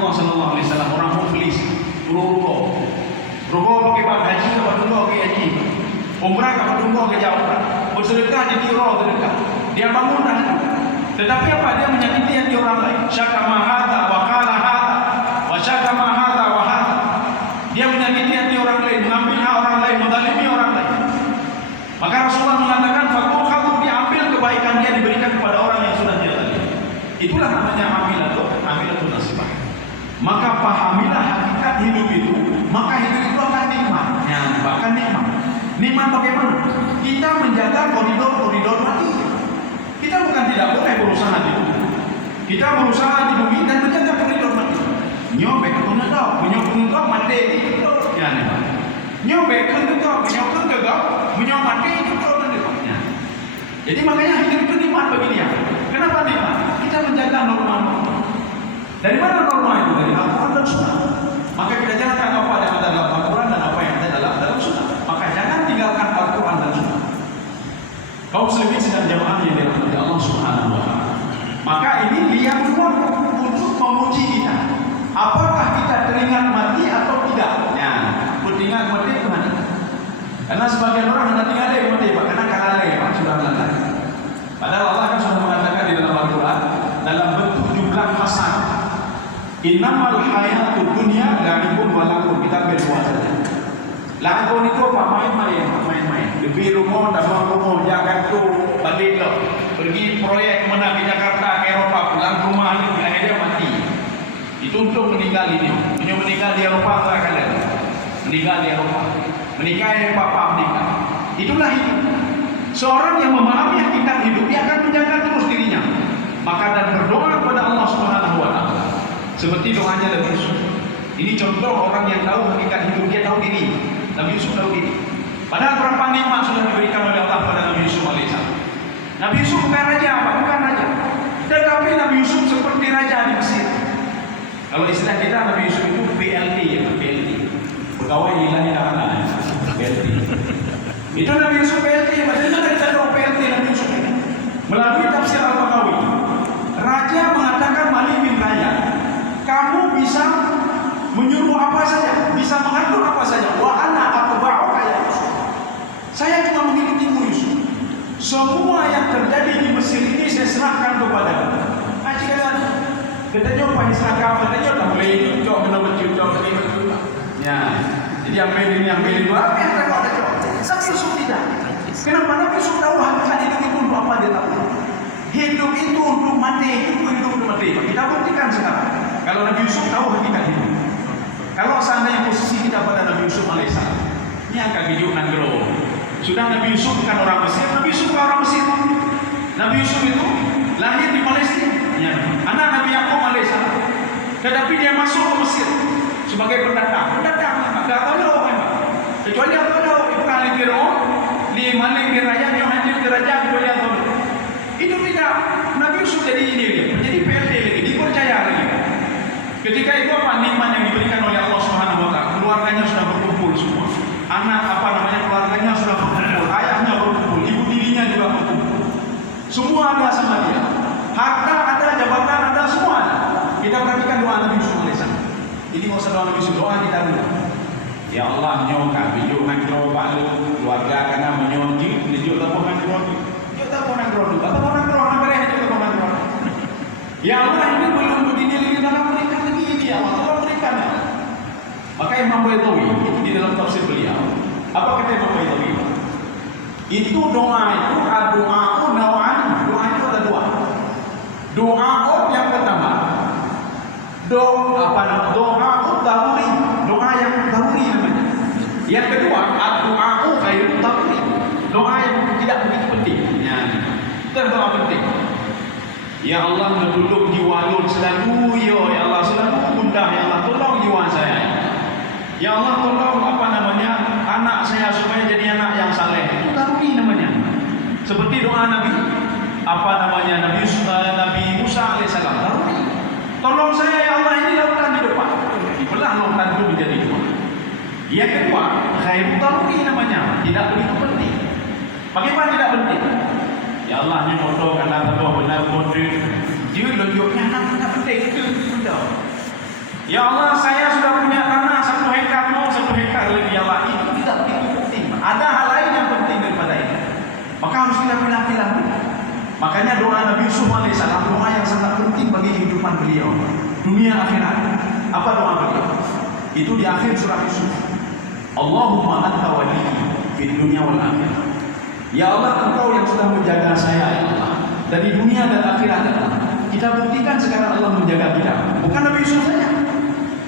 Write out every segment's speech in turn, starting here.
Rasulullah sallallahu alaihi wasallam orang muflis, ruko pakai bab haji apa dulu ke haji. Umrah apa dulu ke jauh. Bersedekah di tiro sedekah. Dia bangun dah. Tetapi apa dia menyakiti hati orang lain. Syakama hadza wa qala hadza wa syakama hadza wa hadza. Dia menyakiti hati orang lain, mengambil hak orang lain, menzalimi orang lain. Maka Rasulullah mengatakan fakuhatu diambil kebaikan dia diberikan kepada orang yang sudah dia zalimi. Itulah namanya amilatun nasibah. Maka pahamilah hakikat hidup itu, maka hidup itu akan nikmat. Ya, bahkan nikmat. Nikmat bagaimana? Kita menjaga koridor mati. Kita bukan tidak boleh berusaha di bumi. Kita berusaha di bumi dan menjaga koridor mati. Nyobek ke menyokong mati itu ya nih. Nyobek ke menyokong menyokong mati itu nikmatnya. Jadi makanya hidup itu nikmat bagi dia. Kenapa nikmat? Kita menjaga norma. Dari mana norma itu? Dari Al-Quran dan Sunnah. Maka kita jalankan apa yang ada dalam Al-Quran dan apa yang ada dalam Sunnah. Maka jangan tinggalkan Al-Quran dan Sunnah. Kaum muslimin sedang jamaah yang dirahmati Allah Subhanahu wa taala. Maka ini lihat ruang untuk menguji kita. Apakah kita teringat mati atau tidak? Ya, teringat mati itu mana? Karena sebagian orang hendak tinggal mati, karena kalah sudah lalai. Padahal Allah kan sudah mengatakan di dalam Al-Quran dalam bentuk jumlah hasan. Innamal hayatud dunya la'ibun wa lahun. Kita berbuat saja. Lahun itu apa? Main-main. Lebih rumah, dalam rumah, jangan tu balik ke. Pergi proyek mana ke Jakarta, ke Eropa, pulang ke rumah ni, akhirnya mati. Itu untuk meninggal ini. Meninggal di Eropa tak kalian. Meninggal di Eropa. Menikah yang papa meninggal. Itulah hidup. Seorang yang memahami hakikat hidup, dia akan menjaga terus dirinya. Maka dan berdoa kepada Allah Subhanahu wa taala. Seperti doanya Nabi Yusuf. Ini contoh orang yang tahu hakikat hidup, dia tahu diri. Nabi Yusuf tahu diri. Padahal berapa nikmat sudah diberikan oleh Allah kepada Nabi Yusuf alaihissalam. Nabi Yusuf bukan raja apa? Bukan raja. Tetapi Nabi Yusuf seperti raja di Mesir. Kalau istilah kita Nabi Yusuf itu PLT ya, PLT. Pegawai ilahi taala. PLT. Itu Nabi Yusuf PLT. Bagaimana kita tahu PLT Nabi Yusuf ini? Melalui tafsir Al-Baqawi. Raja mengatakan Malik bin Raya, kamu bisa menyuruh apa saja, bisa mengatur apa saja. Wa ana atba'uka ya Yusuf. Saya cuma mengikutimu Yusuf. Semua yang terjadi di Mesir ini saya serahkan kepadamu. Katanya apa yang serahkan? Katanya tak boleh ini, cok menambah cok ini. Ya, jadi ambil ini dua. Apa yang terjadi cok? Sang Yusuf tidak. Kenapa Nabi Yusuf tahu hakikat hidup itu untuk apa dia tahu? Hidup itu untuk mati, hidup untuk mati. Kita buktikan sekarang. Kalau Nabi Yusuf tahu hakikat hidup. Kalau seandainya posisi kita pada Nabi Yusuf alaihissalam, ini akan hidup nanggro. Sudah Nabi Yusuf bukan orang Mesir, Nabi Yusuf bukan orang Mesir. Nabi Yusuf itu lahir di Palestina, ya. Anak Nabi Yakub alaihissalam. Tetapi dia masuk ke Mesir sebagai pendatang. Tak tahu memang. Kecuali apa tahu bukan di Firaun, di Malik bin Raya yang hadir ke raja kecuali apa tahu. Itu tidak. Nabi Yusuf jadi ini dia, menjadi PLT lagi, dipercaya lagi. Ketika itu apa nikmat yang diberikan oleh Allah Subhanahu wa taala? Keluarganya sudah berkumpul semua. Keluarganya sudah berkumpul, ayahnya berkumpul, ibu tirinya juga berkumpul. Semua ada sama dia. Harta ada, jabatan ada, semua ada. Kita perhatikan doa Nabi Yusuf alaihissalam. Ini enggak usah doa Nabi Yusuf, doa kita dulu. Ya Allah, nyoka bijuk nangro balu keluarga karena menyonji, bijuk tapo nangro. Bijuk tapo nangro, tapo nangro, nangro nangro. Ya Allah, ini belum begini lagi dalam berikan lagi ini ya Allah, berikan. Maka Imam Baydawi itu di dalam tafsir beliau, apa kata Imam Baydawi? Itu doa itu doa nawan, doa itu ada dua. Doa yang pertama, doa daruri, doa yang daruri namanya. Yang kedua, doa khairut daruri, doa yang tidak begitu penting. Ya, itu doa penting. Ya Allah, menduluk jiwa Yun selalu, ya Allah selalu bunda, ya Allah tolong jiwa saya. Ya Allah tolong anak saya supaya jadi anak yang saleh. Itu daruri namanya. Seperti doa Nabi Nabi Musa alaihissalam. Daruri. Tolong saya ya Allah, ini lautan di depan. Dibelah lautan itu menjadi dua. Yang kedua, khairut daruri namanya, tidak begitu penting. Bagaimana tidak penting? Ya Allah, ni motor kan dah tahu benar motor. Dia tunjuknya anak penting itu sudah. Ya Allah, saya sudah punya tanah 1 hektar, mau 1 hektar lagi ya Allah. Itu tidak begitu penting. Ada hal lain yang penting daripada itu. Maka harus kita pilih-pilih. Makanya doa Nabi Yusuf alaihissalam, doa yang sangat penting bagi kehidupan beliau, dunia akhirat. Apa doa beliau? Itu di akhir surah Yusuf. Allahumma anta waliyyi fid dunya wal akhirah. Ya Allah, Engkau yang sudah menjaga saya ya Allah dari dunia dan akhirat ya Allah. Kita buktikan sekarang Allah menjaga kita. Bukan Nabi Yusuf saja.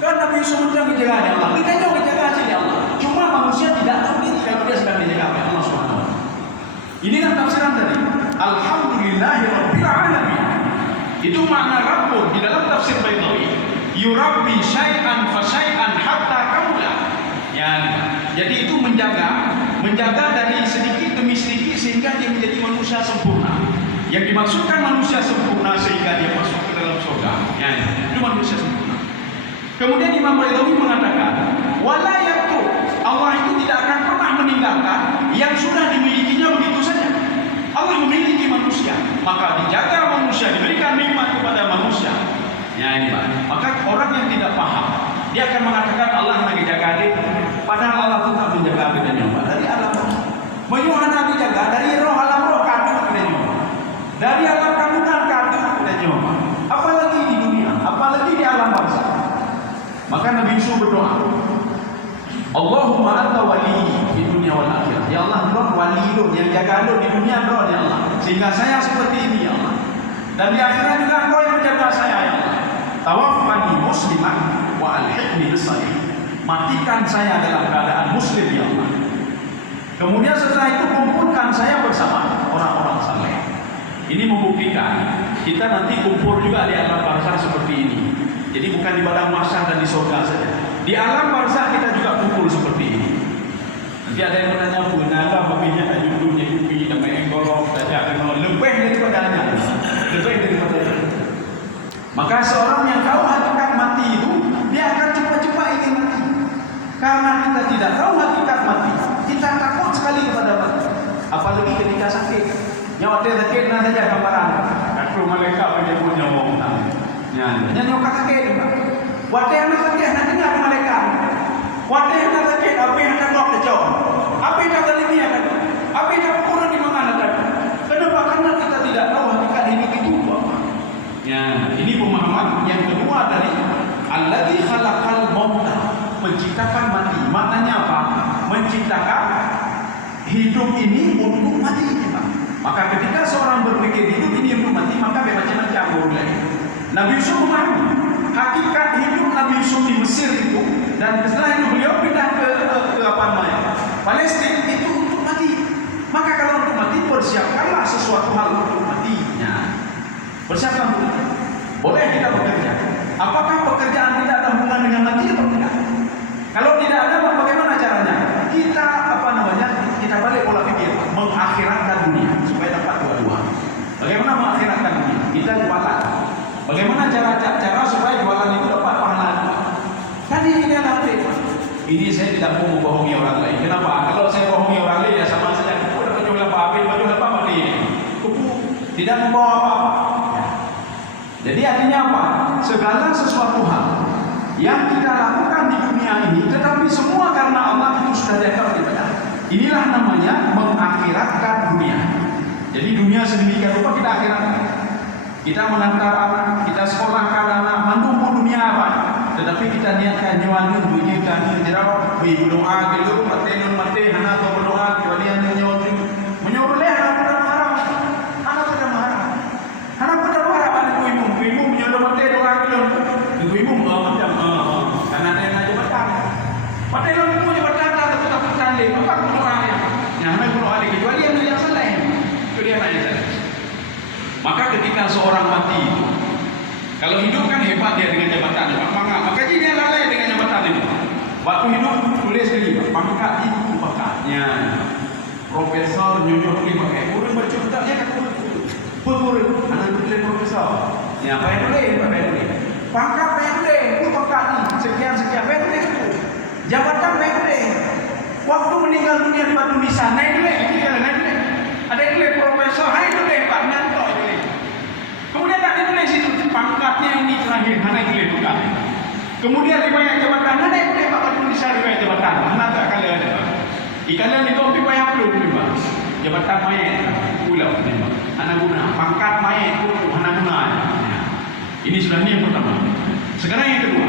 Kan Nabi Yusuf sudah menjaga ya Allah. Kita juga menjaga aja ya Allah. Cuma manusia tidak tahu diri kalau dia sedang dijaga oleh Allah Subhanahu wa taala. Ini kan tafsiran tadi. Alhamdulillahirabbil alamin. Itu makna Rabbun di dalam tafsir Baitawi. Yurabbi syai'an fa syai'an hatta kaula. Ya, jadi itu menjaga dari sedikit demi sedikit sehingga dia menjadi manusia sempurna. Yang dimaksudkan manusia sempurna sehingga dia masuk ke dalam surga. Ya, itu manusia sempurna. Kemudian Imam Baitawi mengatakan, wala yaktu, Allah itu tidak akan pernah meninggalkan yang sudah dimilikinya begitu saja. Allah memiliki manusia, maka dijaga manusia, diberikan nikmat kepada manusia. Ya ini Pak. Maka orang yang tidak paham, dia akan mengatakan Allah lagi jaga dia, padahal Allah tetap menjaga kita nyoba dari alam roh. Menyuhana dijaga dari roh alam roh kandung kita nyoba. Dari alam kandungan kandung kita nyoba. Apalagi di dunia, apalagi di alam barzakh. Maka Nabi Yusuf berdoa, Allahumma anta waliyyi di dunia wal akhirah. Ya Allah, Engkau wali lu yang jaga lu di dunia lu ya Allah. Sehingga saya seperti ini ya Allah. Dan di akhirat juga Engkau yang menjaga saya ya Allah. Tawaffani musliman wa alhiqni bis shalihin. Matikan saya dalam keadaan muslim ya Allah. Kemudian setelah itu kumpulkan saya bersama orang-orang saleh. Ini membuktikan kita nanti kumpul juga di alam barzakh seperti ini. Jadi bukan di padang mahsyar dan di surga saja. Di alam barzakh kita juga kumpul seperti ini. Nanti ada yang bertanya, "Kenapa babinya tak judulnya kupi dan menggolok saja kalau lebih daripadanya?" Lebih daripada itu. Maka seorang yang tahu hakikat mati itu, dia akan cepat-cepat ingin mati. Karena kita tidak tahu hakikat mati, kita takut sekali kepada mati. Apalagi ketika sakit. Nyawa dia sakit nanti saja gambaran. Aku malaikat menyebut nyawa utang. Nyawa sakit. Waktu yang sakit nanti nggak malaikat. Waktu yang sakit apa yang akan buat kejauh? Apa yang akan lebih akan? Apa yang akan kurang di mana tadi? Kenapa? Karena kita tidak tahu hakikat hidup itu apa. Ya, ini pemahaman yang kedua dari alladzi khalaqal mauta, menciptakan mati. Maknanya apa? Menciptakan hidup ini untuk mati. Maka ketika seorang berpikir hidup ini untuk mati, maka macam-macam boleh. Nabi Yusuf memahami hakikat hidup Nabi Yusuf di Mesir itu, dan setelah itu beliau pindah ke apa namanya? Palestina itu untuk mati. Maka kalau untuk mati, persiapkanlah sesuatu hal untuk matinya. Persiapkan dulu. Boleh kita bekerja. Apakah pekerjaan tidak ada hubungan dengan mati atau tidak? Kalau tidak ada, bagaimana caranya? Kita kita balik pola pikir, mengakhiratkan dunia supaya dapat dua-dua. Bagaimana mengakhiratkan dunia? Kita jualan. Bagaimana cara supaya jualan itu dapat pahala? Tadi ini adalah tema. Ini saya tidak mau membohongi orang lain. Kenapa? Kalau saya bohongi orang lain ya sama saja. Aku dapat jual apa mati. Kupu tidak membawa apa-apa. Jadi artinya apa? Segala sesuatu hal yang kita lakukan di dunia ini, tetapi semua karena Allah itu sudah diatur di benar. Inilah namanya mengakhiratkan dunia. Jadi dunia sedemikian rupa kita akhiratkan. Kita mengantar anak, kita sekolahkan anak, mendukung dunia apa? Tetapi kita niatkan nyawa itu bujikan hijrah, berdoa gitu, mati, anak atau berdoa kepada yang menyuruh leher pada marah, anak pada marah, anak pada marah, anak ibu menyuruh mati doa gitu, ibu macam, karena dia nak jabatan, mati lo ibu jabatan tak tetap tanda, apa berdoa ya, yang mana berdoa lagi, kecuali yang salah, itu dia nanya. Maka ketika seorang mati itu, kalau hidup kan hebat dia dengan jabatan, maka dia lalai dengan jabatan itu. Waktu hidup tulis sendiri, pangkat itu pakatnya. Profesor nyunyuk ni pakai kurun baca betaknya kan kurun. Anak tulis profesor. Ya, apa yang tulis? Pangkat apa yang tulis? Pakat ni sekian apa yang tulis? Jabatan apa yang tulis? Waktu meninggal dunia di batu nisan, naik tulis. Ada yang tulis profesor, hai tulis Pak Nanto tulis. Kemudian tak ditulis itu pangkatnya ini terakhir, hanya tulis bukan. Ikan yang ditompi payah belum memang. Jabatan mayat pulau memang. Anak guna pangkat mayat itu anak guna. Ini sudah yang pertama. Sekarang yang kedua.